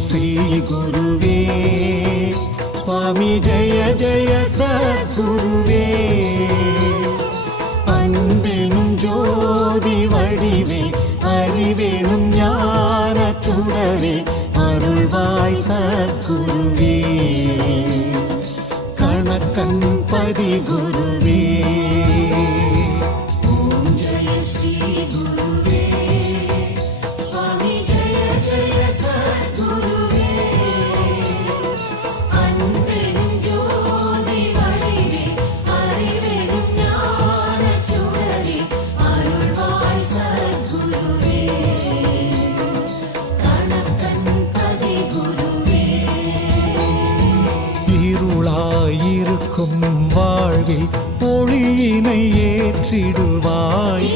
श्री गुरुवे स्वामी जय जय सद्गुरुवे அன்பெனும் ஜோதி வடிவே அறிவெனும் ஞான சுடரே அருள்வாய் சத்குருவே கணக்கன் பதி குருவே ஓம் ஜெய ஸ்ரீ குருவே சுவாமி ஜெய ஜெய சத்குருவே அன்பெனும் ஜோதி வடிவே அறிவெனும் ஞான சுடரே அருள்வாய் சத்குருவே கணக்கன் பதி குருவே இருளாயிருக்கும் வாழ்வில் ஒளியினை ஏற்றிடுவாய்